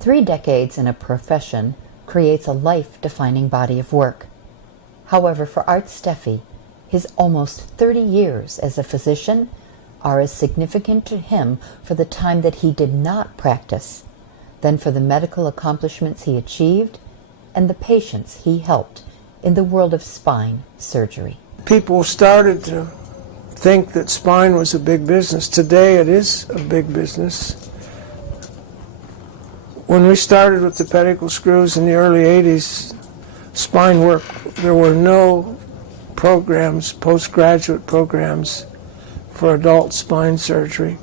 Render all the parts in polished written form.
3 decades in a profession creates a life-defining body of work. However, for Art Steffee, his almost 30 years as a physician are as significant to him for the time that he did not practice than for the medical accomplishments he achieved and the patients he helped in the world of spine surgery. People started to think that spine was a big business. Today it is a big business. When we started with the pedicle screws in the early 80s, spine work, there were no programs, postgraduate programs for adult spine surgery.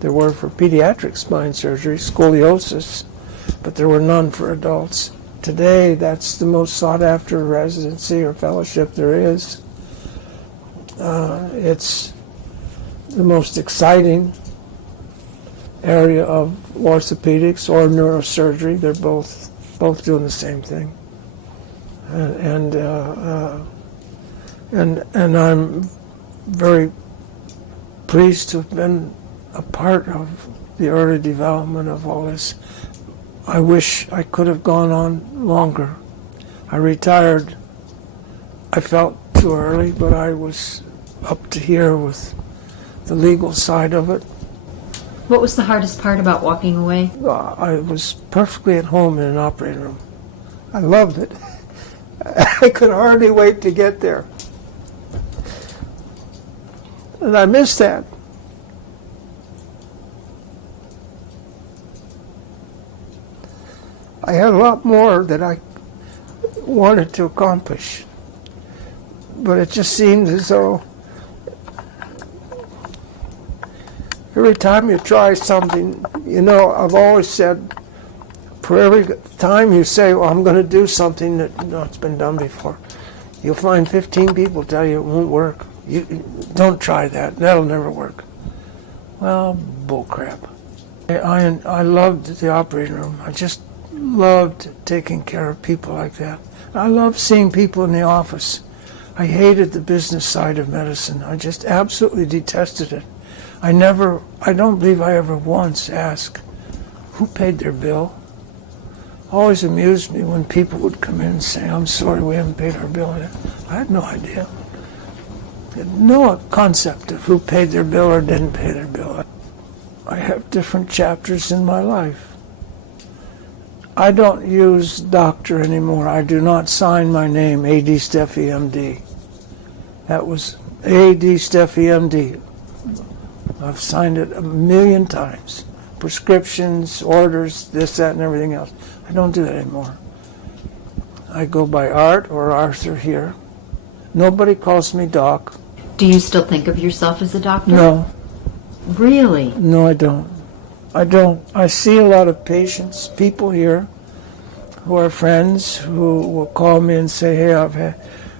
There were for pediatric spine surgery, scoliosis, but there were none for adults. Today, that's the most sought-after residency or fellowship there is. It's the most exciting area of orthopedics or neurosurgery. They're both doing the same thing, and I'm very pleased to have been a part of the early development of all this. I wish I could have gone on longer. I retired, I felt too early, but I was up to here with the legal side of it. What was the hardest part about walking away? I was perfectly at home in an operating room. I loved it. I could hardly wait to get there. And I miss that. I had a lot more that I wanted to accomplish, but it just seemed as though every time you try something, you know, I've always said, for every time you say, well, I'm going to do something that's been done before, you'll find 15 people tell you it won't work. You don't try that. That'll never work. Well, bull crap. I loved the operating room. I just loved taking care of people like that. I loved seeing people in the office. I hated the business side of medicine. I just absolutely detested it. I don't believe I ever once asked who paid their bill. Always amused me when people would come in and say, I'm sorry, we haven't paid our bill yet. I had no idea. I had no concept of who paid their bill or didn't pay their bill. I have different chapters in my life. I don't use doctor anymore. I do not sign my name, A.D. Steffee, M.D. That was A.D. Steffee, M.D. I've signed it 1,000,000 times. Prescriptions, orders, this, that, and everything else. I don't do that anymore. I go by Art or Arthur here. Nobody calls me Doc. Do you still think of yourself as a doctor? No. Really? No, I don't. I see a lot of patients, people here who are friends who will call me and say, hey, I've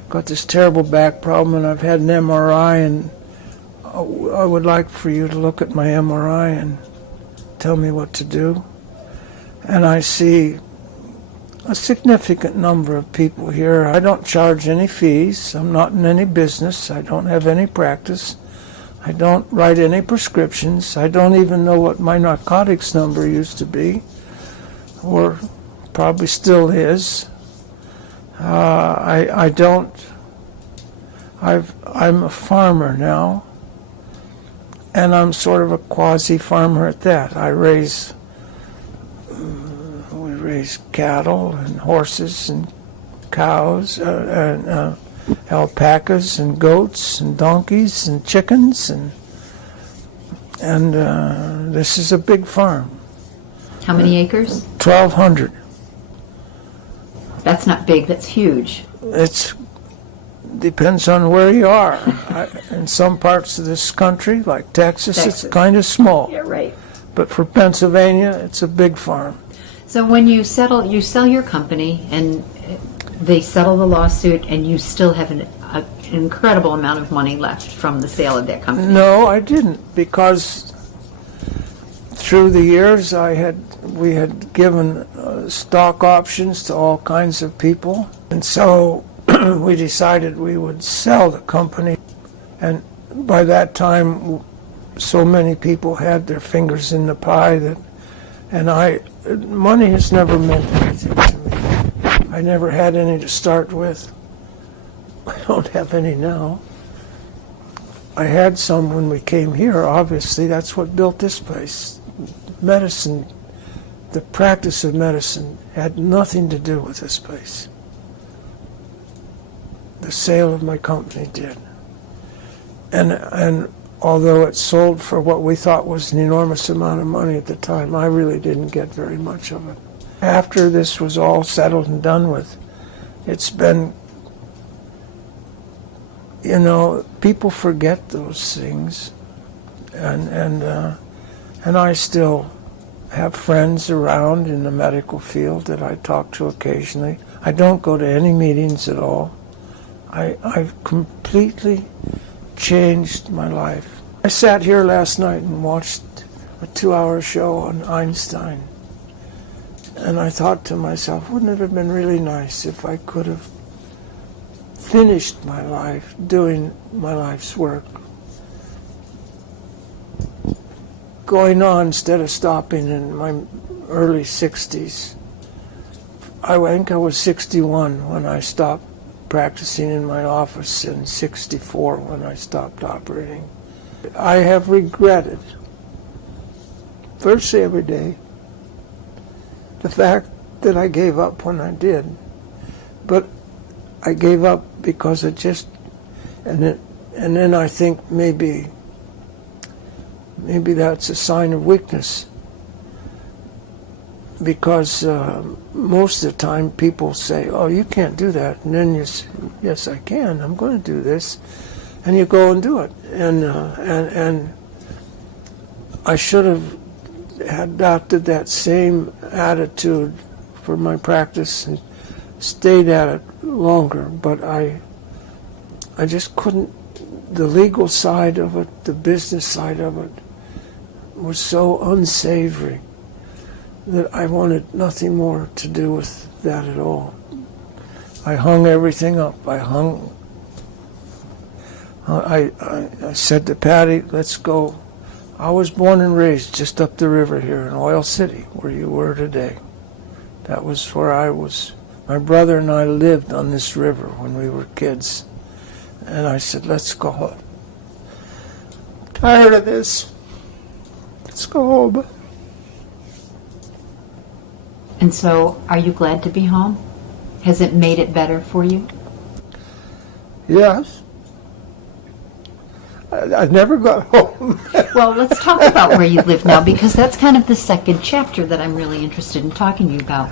got this terrible back problem and I've had an MRI and I would like for you to look at my MRI and tell me what to do. And I see a significant number of people here. I don't charge any fees. I'm not in any business. I don't have any practice. I don't write any prescriptions. I don't even know what my narcotics number used to be, or probably still is. I'm a farmer now, and I'm sort of a quasi-farmer at that. We raise cattle and horses and cows, and alpacas and goats and donkeys and chickens, and this is a big farm. How many acres? 1,200. That's not big, that's huge. It depends on where you are. In some parts of this country, like Texas, it's kind of small. Yeah, right. But for Pennsylvania, it's a big farm. So when you sell your company and they settle the lawsuit and you still have an incredible amount of money left from the sale of that company. No, I didn't, because through the years we had given stock options to all kinds of people, and so we decided we would sell the company. And by that time, so many people had their fingers in the pie and I money has never meant anything to me. I never had any to start with. I don't have any now. I had some when we came here, obviously. That's what built this place. Medicine, the practice of medicine had nothing to do with this place. The sale of my company did. And although it sold for what we thought was an enormous amount of money at the time, I really didn't get very much of it. After this was all settled and done with, it's been, you know, people forget those things, and I still have friends around in the medical field that I talk to occasionally. I don't go to any meetings at all. I've completely changed my life. I sat here last night and watched a 2-hour show on Einstein, and I thought to myself, wouldn't it have been really nice if I could have finished my life doing my life's work, going on instead of stopping in my early 60s. I think I was 61 when I stopped practicing in my office, and 64 when I stopped operating. I have regretted, virtually every day, the fact that I gave up when I did. But I gave up because it just, and then I think maybe that's a sign of weakness, because most of the time people say, oh, you can't do that, and then you say, yes, I can, I'm going to do this, and you go and do it. And I should have adopted that same attitude for my practice and stayed at it longer, but I just couldn't. The legal side of it, the business side of it, was so unsavory that I wanted nothing more to do with that at all. I hung everything up. I said to Patty, let's go. I was born and raised just up the river here in Oil City, where you were today. That was where I was. My brother and I lived on this river when we were kids. And I said, let's go home. Tired of this. Let's go home. And so, are you glad to be home? Has it made it better for you? Yes. I never got home. Well, let's talk about where you live now, because that's kind of the second chapter that I'm really interested in talking to you about.